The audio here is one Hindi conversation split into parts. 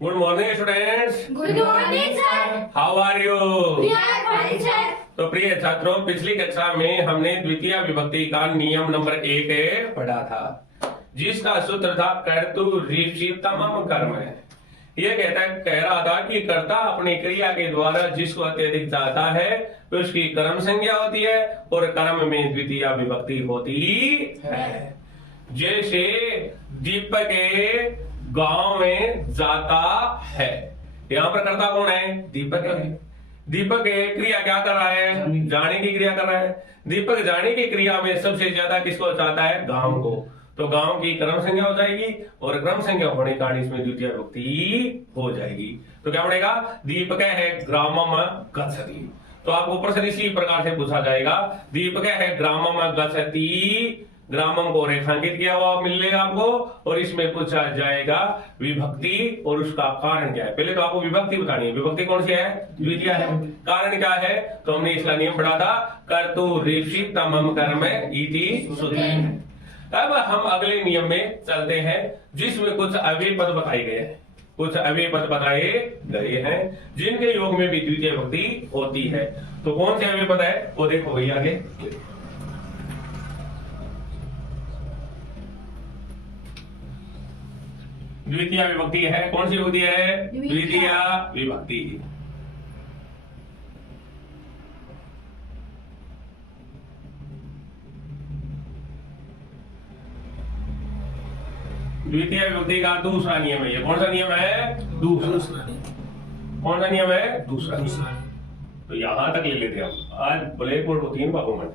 Good morning students. Good morning sir. How are you? We are fine sir. तो प्रिय छात्रों, पिछली कक्षा में हमने द्वितीय विभक्ति का नियम नंबर 1 पढ़ा था, जिसका सूत्र था कर्तु ऋषि तमम कर्म है। ये कह रहा था कि कर्ता अपनी क्रिया के द्वारा जिसको अत्यधिक चाहता है तो उसकी कर्म संज्ञा होती है और कर्म में द्वितीय विभक्ति होती है। जैसे दीपक गांव में जाता है, यहाँ पर कर्ता कौन है? दीपक है। दीपक क्रिया क्या कर रहा है? जाने की क्रिया कर रहा है। दीपक जाने की क्रिया में सबसे ज्यादा किसको चाहता है? गांव को। तो गांव की क्रम संज्ञा हो जाएगी और क्रम संज्ञा होने के कारण इसमें द्वितीय विभक्ति हो जाएगी। तो क्या पड़ेगा? दीपक है ग्रामम गच्छति। तो आपको प्रश्न इसी प्रकार से पूछा जाएगा, दीपक है ग्रामम गच्छति, ग्रामम को रेखांकित किया हुआ मिलेगा आपको और इसमें पूछा जाएगा विभक्ति और उसका कारण क्या है। पहले तो आपको विभक्ति बतानी है। विभक्ति कौन सी है? द्वितीय है। कारण क्या है? तो हमने इसका नियम पढ़ा था, कर्तु ऋषि तमम कर्म इति सूत्र। अब हम अगले नियम में चलते हैं, जिसमें कुछ अव्यय पद बताए गए हैं। कुछ अव्यय पद बताए गए हैं जिनके योग में भी द्वितीय विभक्ति होती है। तो कौन से अव्यय पद है वो देखो भैया आगे। द्वितीय विभक्ति है। कौन सी विभक्ति है? द्वितीय विभक्ति। द्वितीय विभक्ति का दूसरा नियम है। ये कौन सा नियम है? दूसरा। कौन सा नियम है? दूसरा। तो यहां तक ले लेते हैं हम। आज ब्लैक बोर्ड को 3 भागों में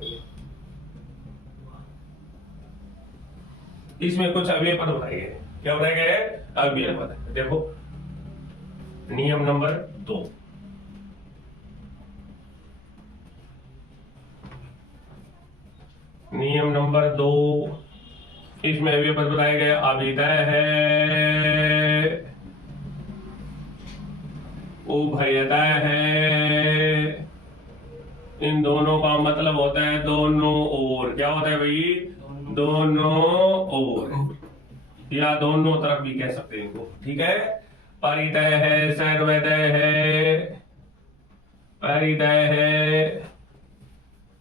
इसमें कुछ अव्यय पद बताए गए। क्या बताए गए? अव्यय पद। देखो नियम नंबर 2। नियम नंबर 2, इसमें अव्यय पद बताए गए। अभिदय है, उभयदय है। इन दोनों का मतलब होता है दोनों ओर। क्या होता है भाई? दोनों ओर या दोनों तरफ भी कह सकते हैं इनको। ठीक है। परिदय है, सर्वदय है, परिदय है,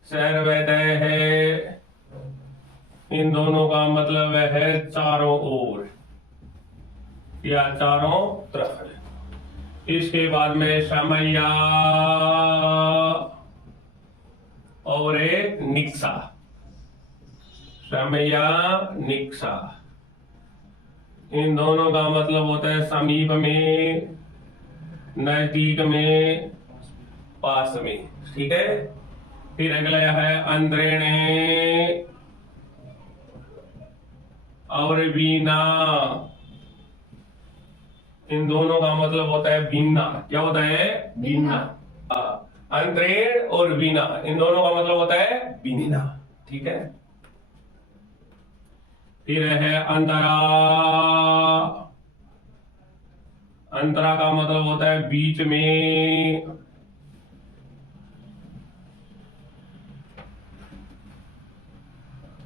सर्वदय है। इन दोनों का मतलब है चारों ओर या चारों तरफ। इसके बाद में समया और निक्सा। समया निक्सा, इन दोनों का मतलब होता है समीप में, नजदीक में, पास में। ठीक है। फिर अगला है अंद्रेणे और बीना। इन दोनों का मतलब होता है बीना। क्या होता है? बीना। अंतरेण और बीना, इन दोनों का मतलब होता है बीना। ठीक है। फिर है अंतरा। अंतरा का मतलब होता है बीच में।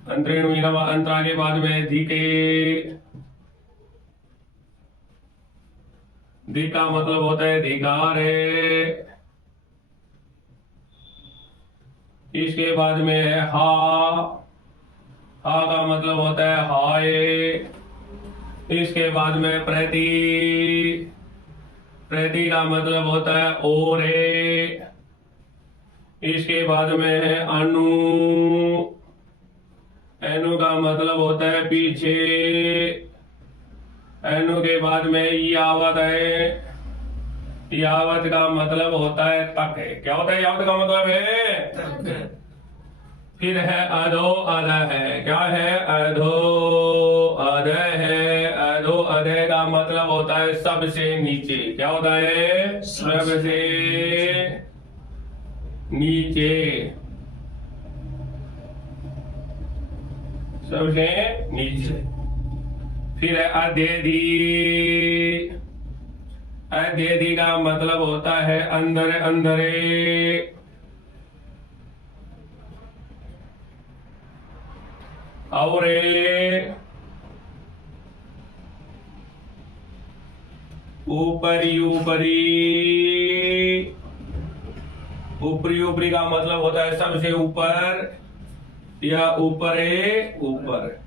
अंतरेण मीना, अंतरा के बाद में धीके। धी का मतलब होता है धिकार है। इसके बाद में है हा। हा का मतलब होता है हाय। इसके बाद में प्रति। प्रति का मतलब होता है ओरे। इसके बाद में है अनु। अनु का मतलब होता है पीछे। अनु के बाद में यावत है। यावत का मतलब होता है तक है। क्या होता है? यावत का मतलब है तक। फिर है अधो अध है। क्या है? अधो अध है। अधो अध का मतलब होता है सबसे नीचे। क्या होता है? सबसे नीचे, सबसे नीचे। फिर है अध्यधि। अध्यधि का मतलब होता है अंदर अंदरे। और ऊपरी ऊपरी, ऊपरी ऊपरी का मतलब होता है सबसे ऊपर या ऊपरे ऊपर।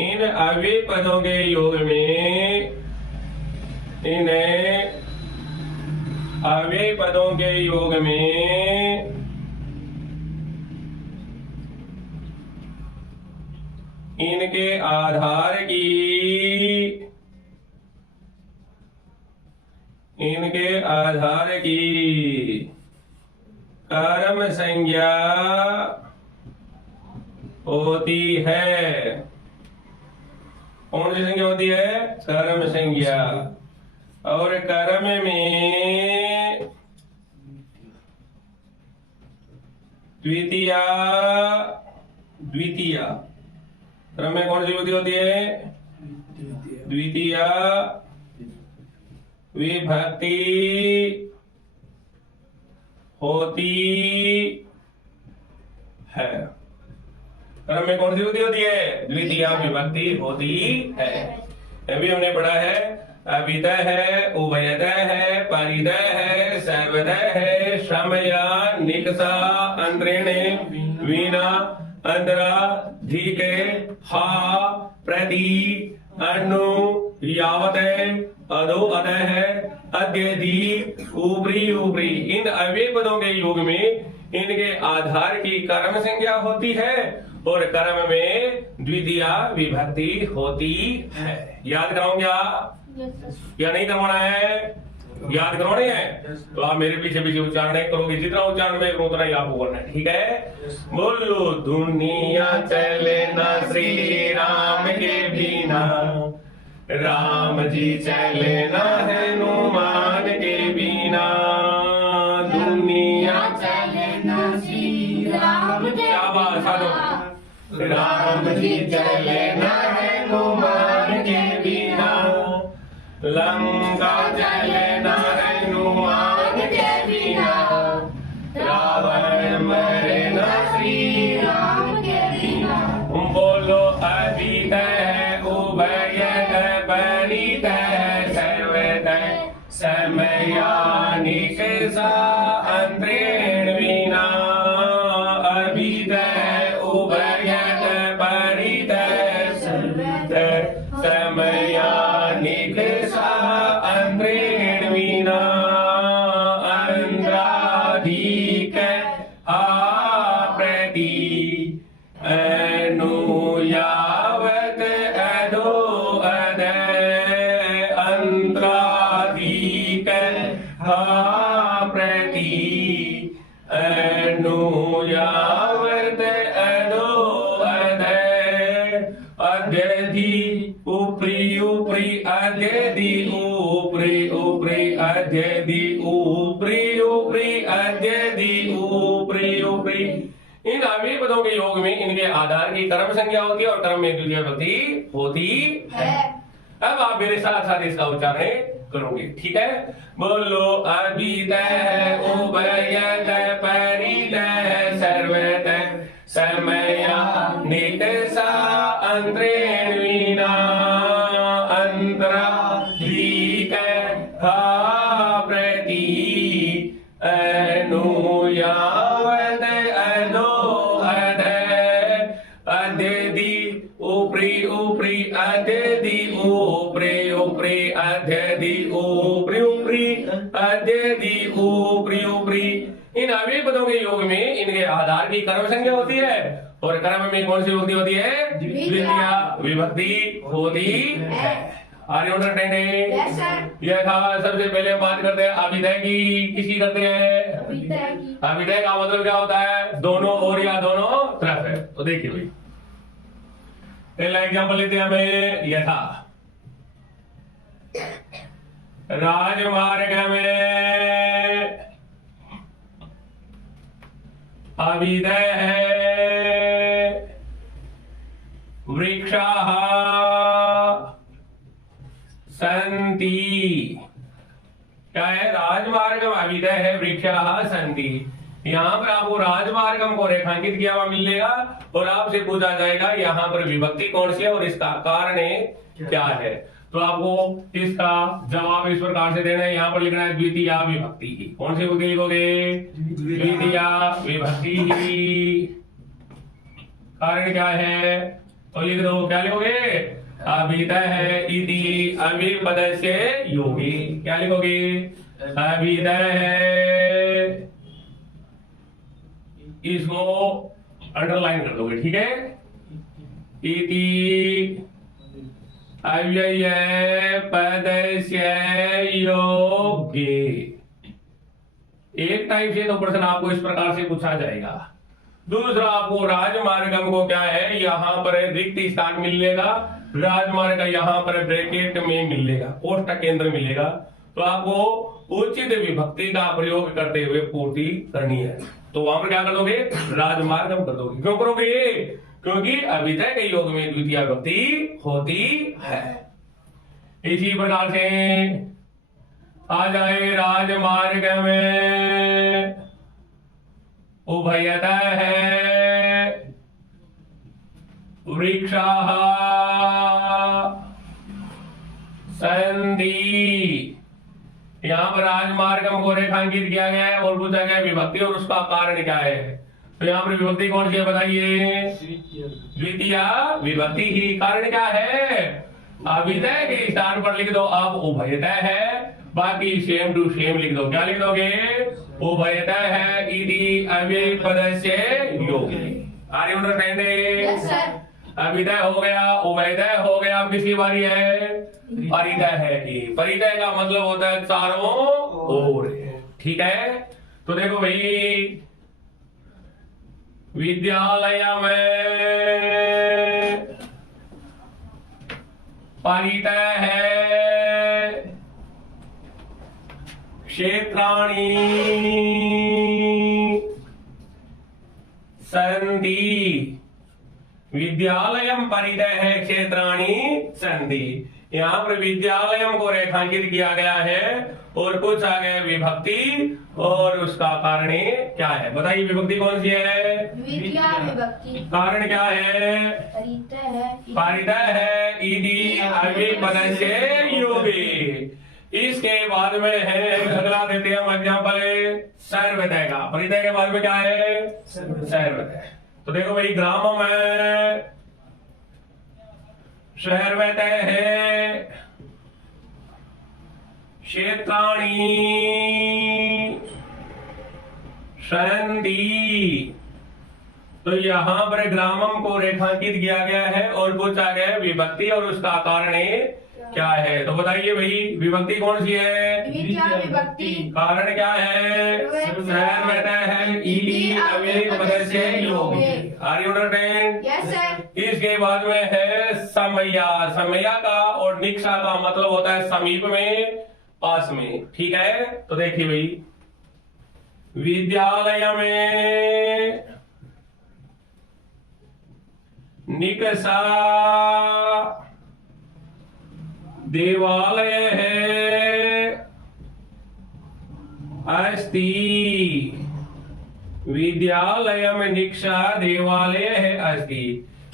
इन अव्ययी पदों के योग में, इन्हें अव्ययी पदों के योग में इनके आधार की कर्म संज्ञा होती है। कौन सी संज्ञा होती है? कर्म संज्ञा। और कर्म में द्वितीया, द्वितीया क्रम में कौन सी विभक्ति होती है? द्वितीया विभक्ति होती है। क्रम में कौन सी विभक्ति होती है? द्वितीया विभक्ति होती है। अभी हमने पढ़ा है अभिदय है, उभयदय है, परिदय है, सर्वदय है, श्रमया, निकषा, अंतरेणे, वीणा, अंतरा, धीके, हा, प्रति, अनु, यावतय, अधो, अदय है, अद्यधि, ऊपरी ऊपरी। इन अव्ययी पदों के योग में इनके आधार की कर्म संज्ञा होती है और कर्म में द्वितीया विभक्ति होती है। याद कराऊं क्या? या नहीं करवाना है? याद करवाने हैं तो आप मेरे पीछे पीछे उच्चारण करोगे। जितना उच्चारण में करूं उतना ही आपको करना है, ठीक है? बोलो दुनिया चले ना श्री राम के बिना, राम जी चले ना हनुमान के बिना। दुनिया चले ना श्री राम के क्या बात साधो, राम जी चले ना हनुमान के बिना, लंका चले ना हनुमान के बिना, रावण मरे ना श्री राम के बिना। बोलो अभिदय, उभयदय, परिदय, सर्वदय, समया, निकषा, अंतरेण, वीणा। अभिदय, उभयदय, परिदय, सर्वदय, समया, निकषा, अंतरेण, वीणा। अंतराधिक, प्रति, अनुयावत, अधो, अदय। अंतराधिक, प्रति, अनुयावत, अधो, अदय। अद्यधि, ऊपरी ऊपरी, अद्यधि, ऊपरी ऊपरी, अद्यधि, ऊपरी ऊपरी, अद्यधि, ऊपरी ऊपरी। इन अव्ययी पदों के योग में इनके आधार की कर्म संज्ञा होती है और कर्म में द्वितीय विभक्ति होती है। अब आप मेरे साथ साथ इसका उच्चारण करोगे, ठीक है? बोलो अभिदय, उभयदय, परिदय, सर्वदय, समया, निकषा, अंतरेण, वीणा। अंतराधिक, प्रति, अनुयावत, अधो, अदय। अद्यधि, ऊपरी ऊपरी, अद्यधि, ऊपरी ऊपरी, अद्यधि, ऊपरी ऊपरी, अद्यधि, ऊपरी ऊपरी। इन अव्ययी पदों के योग में इनके आधार की कर्म संज्ञा होती है और कर्म में कौन सी विभक्ति होती है? द्वितीया विभक्ति होती है। Are you understanding? Yes sir. यह था। सबसे पहले हम बात करते हैं अभिदय की। किसकी करते हैं? अभिदय का मतलब क्या होता है? दोनों ओर या दोनों तरफ है। तो देखिए भाई, पहला एग्जाम्पल लेते हैं हमें। यथा राजमार्ग में अभिदय है, वृक्षाः सन्ति। क्या है? राजमार्गम अभिदय है, वृक्षाः सन्ति। यहाँ पर आपको राजमार्गम को रेखांकित किया हुआ मिलेगा और आपसे पूछा जाएगा यहाँ पर विभक्ति कौन सी है और इसका कारण क्या है। तो आपको इसका जवाब इस प्रकार से देना है। यहाँ पर लिखना है द्वितीया विभक्ति ही। कौन सी विभक्ति लिखोगे? द्वितीया विभक्ति ही। कारण क्या है तो लिख दो। क्या लिखोगे? अभिदः इति अभिपदस्य योगे। क्या लिखोगे? अभिदः। इसको अंडरलाइन कर दोगे, ठीक है। इति अव्यय पदस्य योगे। एक टाइप से तो प्रश्न आपको इस प्रकार से पूछा जाएगा। दूसरा, आपको राजमार्गम को क्या है, यहाँ पर रिक्त स्थान मिलेगा, राजमार्ग यहाँ पर ब्रैकेट में मिलेगा, कोष्टक के अंदर मिलेगा। तो आपको उचित विभक्ति का प्रयोग करते हुए पूर्ति करनी है। तो वहां पर क्या कर दोगे? राजमार्गम कर दोगे। क्यों करोगे ये? क्योंकि अभिधेय के योग में द्वितीय विभक्ति होती है। इसी प्रकार से आ जाए राजमार्ग में उभयतः है वृक्षाः संधि। यहाँ पर राजमार्गम को रेखांकित किया गया है और पूछा गया विभक्ति और उसका कारण क्या है। तो यहाँ पर विभक्ति कौन सी है बताइए? द्वितीय विभक्ति ही। कारण क्या है? अभिधेय के स्थान पर लिख दो आप उभयतः है, बाकी सेम टू सेम लिख दो। क्या लिख दोगे? उभयतः है इति अव्ययपदस्य योगे। Are you understanding? Yes sir. अभिधेय हो गया, उभयतः हो गया, अब किसकी बारी है? परिधेय है की। परिधेय का मतलब होता है चारों ओर, ठीक है। तो देखो भाई, विद्यालय में परिधेय है क्षेत्राणि संधि। विद्यालयम परिधेय है क्षेत्राणि संधि। यहाँ पर विद्यालयम को रेखांकित किया गया है और पूछा गया विभक्ति और उसका कारण क्या है। बताइए विभक्ति कौन सी है? द्वितीय विभक्ति। कारण क्या है? परिधेय है। परिधेय है इति अव्ययपदस्य योगे। इसके बाद में है अगला देते हैं एग्जाम्पल सर्वोदय का। परिधेय के बाद में क्या है? सर्वोदय। तो देखो भाई, ग्राम में सर्वोदय है क्षेत्राणि संधि। तो यहाँ पर ग्रामम को रेखांकित किया गया है और पूछा गया है विभक्ति और उसका कारण क्या है। तो बताइए भाई, विभक्ति कौन सी है? द्वितीय विभक्ति। कारण क्या है? सर्वोदय है इति अव्ययपदस्य योगे। Are you understand? Yes sir. इसके बाद में है समया। समया का और निक्षा का मतलब होता है समीप में, पास में, ठीक है। तो देखिए भाई, विद्यालय में निकषा देवालय है अस्ति। विद्यालय में निक्षा देवालय है अस्ति।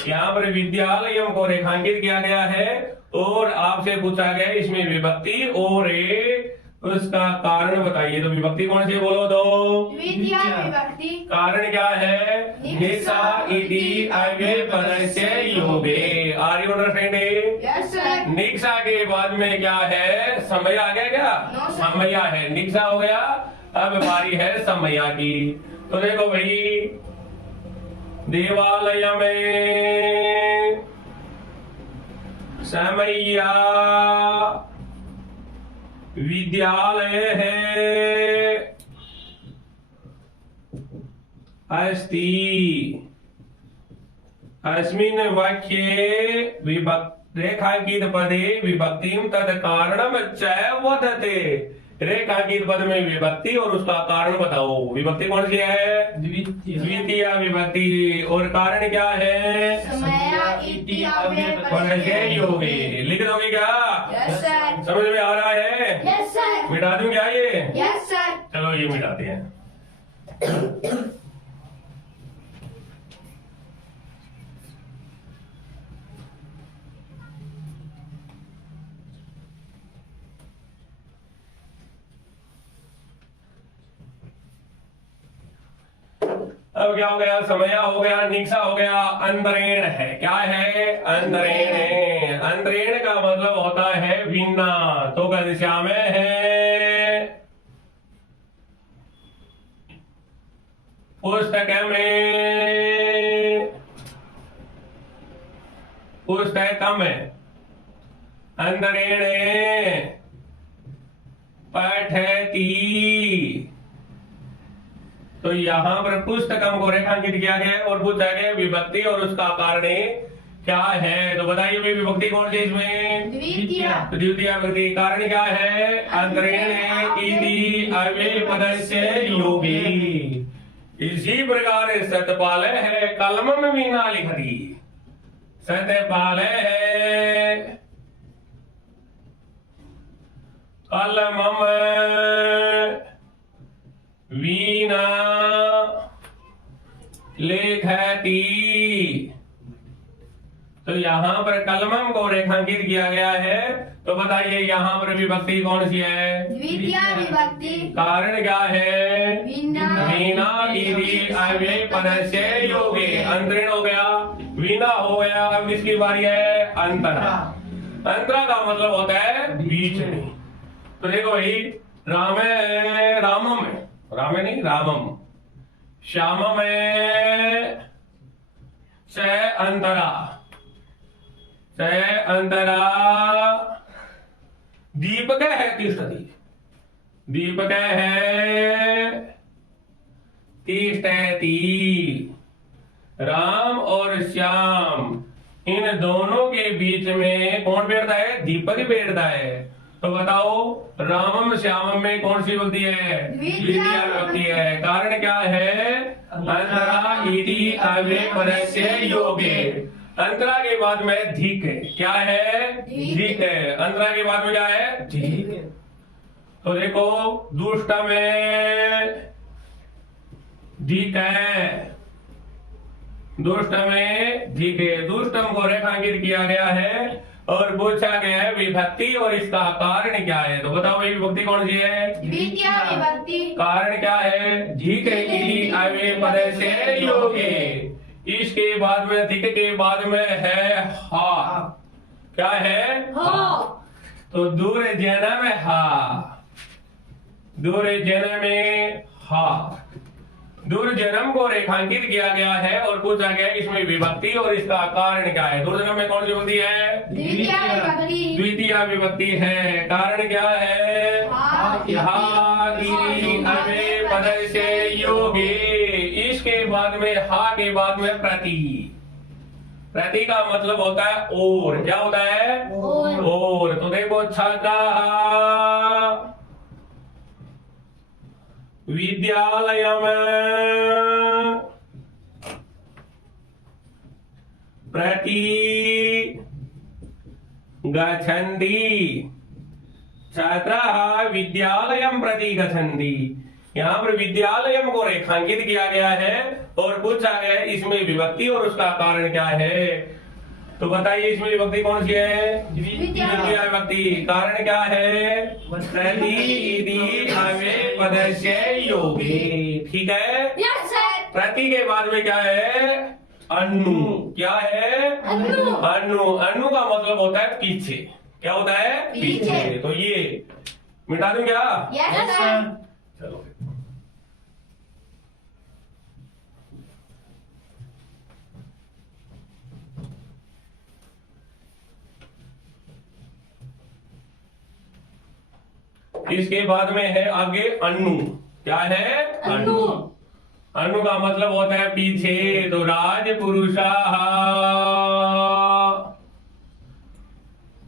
यहाँ पर विद्यालय को रेखांकित किया गया है और आपसे पूछा गया इसमें विभक्ति और उसका कारण बताइए। तो विभक्ति कौन सी बोलो? दो। द्वितीय विभक्ति। कारण क्या है? निक्षा इति अव्ययपदस्य योगे। Are you understanding? Yes sir. निक्षा के बाद में क्या है? समय आ गया क्या? No, sir. समया है, निक्षा हो गया, अब बारी है समया की। तो देखो भाई, देवालय में समया विद्यालय है अस्ति। अस्मिन् वाक्ये रेखांकित पदे विभक्तिं तद कारणम च वदते। रेखांकित पद में विभक्ति और उसका कारण बताओ। विभक्ति कौन सी है? द्वितीय विभक्ति। और कारण क्या है? समया इति पदस्य योगे। लिख दोगे क्या? Yes sir. समझ में आ रहा है? Yes sir. मिटा दूं क्या ये? Yes sir. चलो ये मिटाते हैं। अब क्या हो गया, समया हो गया, निक्षा हो गया, अंतरेण है। क्या है? अंतरेण है। अंतरेण का मतलब होता है वीणा। तो घनश्याम है पुस्तक में, पुस्तक में अंतरेण पठती। तो यहां पर पुस्तकम को रेखांकित किया गया है और पूछा गया विभक्ति और उसका कारण क्या है। तो बताइए भाई विभक्ति कौन सी इसमें? द्वितीय। द्वितीय विभक्ति। कारण क्या है? अंतरेण इति अव्यय पदस्य योगी। इसी प्रकार सतपाल है कलम में वीणा लिखती। सतपाल है कलम वीणा लिखती। तो यहाँ पर कलमम को रेखांकित किया गया है। तो बताइए यहाँ पर विभक्ति कौन सी है? द्वितीय विभक्ति। कारण क्या है? वीणा। वीणा इति अव्यय पदस्य योगे। अंतरिण हो गया, वीणा हो गया। अब किसकी बारी है? अंतरा। अंतरा का मतलब होता है बीच में। तो देखो भाई राम है, रामम है, राम है नहीं रामम, श्यामम है स अंतरा, स अंतरा। दीपक है तिष्ठति, दीपक है तिष्ठति। राम और श्याम इन दोनों के बीच में कौन बैठता है? दीपक बैठता है। तो बताओ रामम श्यामम में कौन सी विभक्ति है? द्वितीय विभक्ति है। कारण क्या है? अंतरा इति अव्यय पदस्य योगे। अंतरा के बाद में धिक है। क्या है? धिक है। अंतरा के बाद में क्या है? धिक। तो देखो दुष्ट में धिक है, दुष्ट में धिक है। दुष्टम को रेखांकित किया गया है और पूछा गया है विभक्ति और इसका कारण क्या है। तो बताओ भाई विभक्ति कौन सी है? द्वितीय विभक्ति। कारण क्या है? धिक इति अव्यय पदस्य योगे। इसके बाद में धिक के बाद में है हा। क्या है? हो। तो दूर जन्म हा, दूर जन्म में हा। दूर जन्म को रेखांकित किया गया है और पूछा गया है इसमें विभक्ति और इसका कारण क्या है। दूर जन्म में कौन सी विभक्ति है? द्वितीय विभक्ति। द्वितीय विभक्ति है। कारण क्या है? हा। अव्यय पदस्य योगे। इसके बाद में हा के बाद में प्रति। प्रति का मतलब होता है और। क्या होता है? और। तो देखो छात्रा विद्यालय में प्रति गच्छन्ति। छात्राः विद्यालयं प्रति गच्छन्ति। यहाँ पर विद्यालयम को रेखांकित किया गया है और पूछा गया है इसमें विभक्ति और उसका कारण क्या है। तो बताइए इसमें विभक्ति कौन सी है? द्वितीय विभक्ति। कारण क्या है? प्रति इति अव्यय पदस्य योगे। ठीक है। Yes sir. प्रति के बाद में क्या है? अनु। क्या है? अनु। अनु। अनु का मतलब होता है पीछे। क्या होता है? पीछे। तो ये मिटा दूं क्या? Yes sir. चलो इसके बाद में है आगे अनु। क्या है? अनु। अनु का मतलब होता है पीछे। तो राज पुरुषा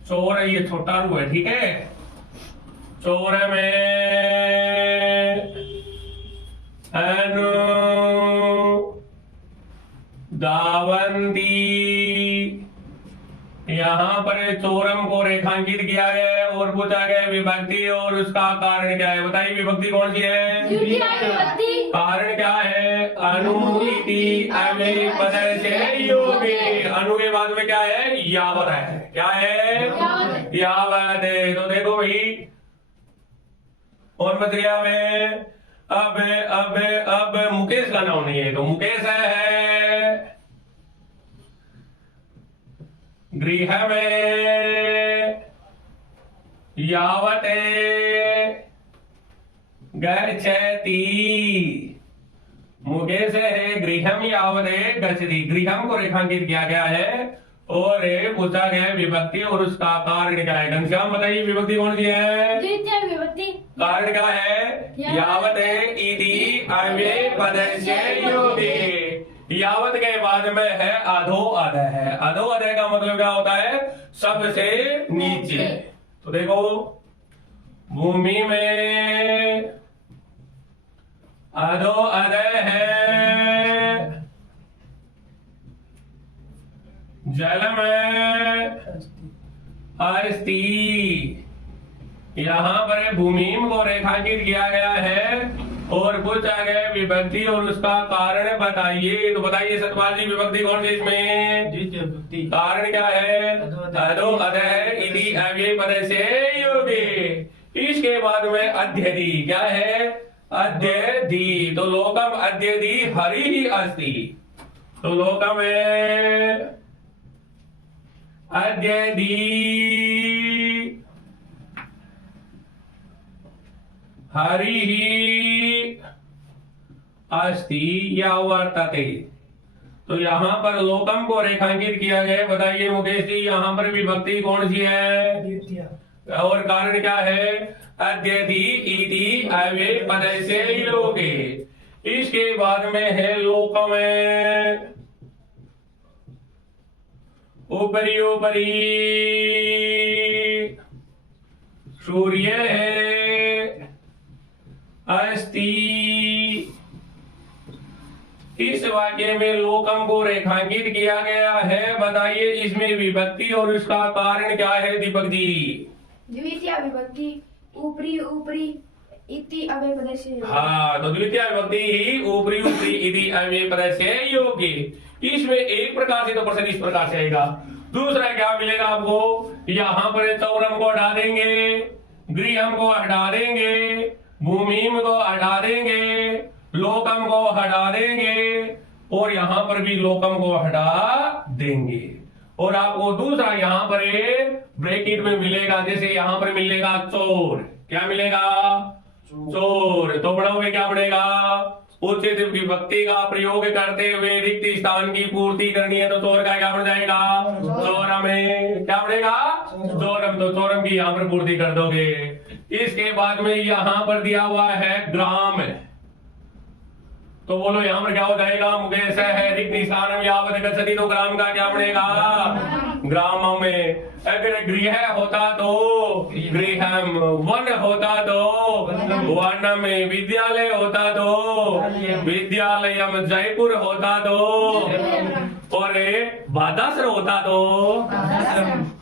चोर, ये छोटा रू है। ठीक है। चोर में अनु दावंती। यहाँ पर चोरम को रेखांकित किया गया है और पूछा गया विभक्ति और उसका कारण क्या है। बताइए विभक्ति कौन सी है? द्वितीय विभक्ति। कारण क्या है? अनु इति अव्यय पदस्य योगे। अनु के बाद में क्या है? यावत है। क्या है? यावत है। तो देखो भाई और बच गया में अब मुकेश का नाम नहीं है, तो मुकेश है गृह में यावत गच्छति। मुकेश है गृहम यावत गच्छति, गृहम को रेखांकित किया गया है और पूछा गया है विभक्ति और उसका कारण क्या है। घनश्याम बताइए विभक्ति कौन सी है? द्वितीय विभक्ति। कारण क्या है? यावत इति अव्यय पदस्य योगे। यावत के बाद में है अधो अधः है। अधो अधः का मतलब क्या होता है? सबसे नीचे। तो देखो भूमि में अधो अधः है, जल में अस्ति। यहाँ पर भूमि को रेखांकित किया गया है और पूछा गया विभक्ति और उसका कारण बताइए। तो बताइए सतपाल जी विभक्ति कौन सी इसमें? द्वितीय विभक्ति। कारण क्या है? अधो अधः इति अव्यय पदस्य योगे। इसके बाद में अध्यधि क्या है? अध्यधि। तो लोकम अध्यधि हरि ही अस्ति। तो लोकम अध्यधि हरि ही अस्ति या वर्तते। तो यहाँ पर लोकम को रेखांकित किया गया। बताइए मुकेश जी यहाँ पर विभक्ति कौन सी है? द्वितीय। और कारण क्या है? अध्यधि इति अव्यय पदस्य योगे। इसके बाद में है लोकम ऊपरी ऊपरी सूर्य है अस्ति। इस वाक्य में लोकम को रेखांकित किया गया है। बताइए इसमें विभक्ति और उसका कारण क्या है दीपक जी? द्वितीय विभक्ति ऊपरी ऊपरी इति अव्यय पदस्य। हाँ, तो द्वितीय विभक्ति ही ऊपरी ऊपरी इति अव्यय पदस्य योगे। इसमें एक प्रकार से तो प्रश्न इस प्रकार से आएगा। दूसरा क्या मिलेगा आपको? यहाँ पर चौरम को हटा देंगे, गृहम को हटा देंगे, भूमिम को हटा देंगे, लोकम को हटा देंगे और यहाँ पर भी लोकम को हटा देंगे। और आपको दूसरा यहाँ पर ब्रैकेट में मिलेगा, जैसे यहाँ पर मिलेगा चोर। क्या मिलेगा? चोर। तो बड़ा हुए क्या बनेगा? उचित विभक्ति का प्रयोग करते हुए रिक्त स्थान की पूर्ति करनी है। तो चोर का क्या बन जाएगा? चोरम है। क्या बनेगा? चोरम। तो चोरम की यहाँ पर पूर्ति कर दोगे। इसके बाद में यहाँ पर दिया हुआ है ग्राम। तो बोलो यहाँ पर क्या हो जाएगा? मुकेश है रिक्त स्थानम यावत गच्छति। तो ग्राम का क्या बनेगा? ग्राम में। अगर गृह होता तो गृहम, वन होता तो वन में, विद्यालय होता तो विद्यालयम, जयपुर होता तो और बादासर होता तो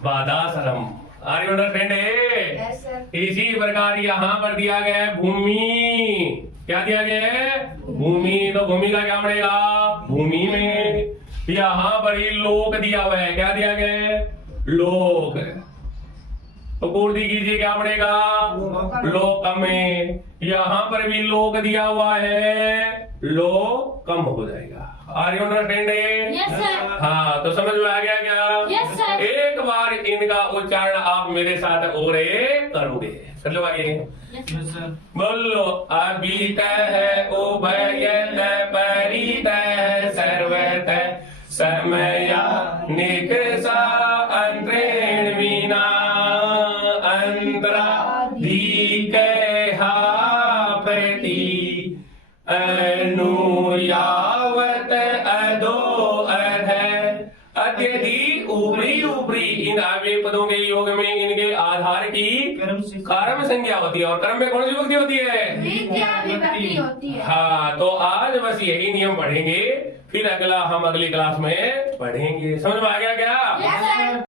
बादासरम। Are you understand? Yes, sir. इसी प्रकार यहाँ पर दिया गया है भूमि। क्या दिया गया है? भूमि। तो भूमि का क्या बनेगा? भूमि में। यहाँ पर ही लोक दिया हुआ है। क्या दिया गया है? लोक। तो पूर्ति कीजिए क्या बनेगा? लोकम में। यहाँ पर भी लोक दिया हुआ है, लोकम हो जाएगा। Are you understand? Yes, sir. हाँ, तो समझ में आ गया क्या? Yes, sir. एक बार इनका उच्चारण आप मेरे साथ और करोगे। कर लो आगे। Yes sir. बोलो अभीत उभयत परित सर्वत समया निकषा अंतरेण विना अंतराधिक प्रति अनुयावत अधो अधः अत्यधि ऊपरी ऊपरी। इन अव्यय पदों के योग में इनके आधार की कर्म संज्ञा होती है। और कर्म में कौन सी विभक्ति होती है? द्वितीय विभक्ति होती है। हाँ, तो आज बस यही नियम पढ़ेंगे, फिर अगला हम अगली क्लास में पढ़ेंगे। समझ में आ गया क्या? Yes, sir.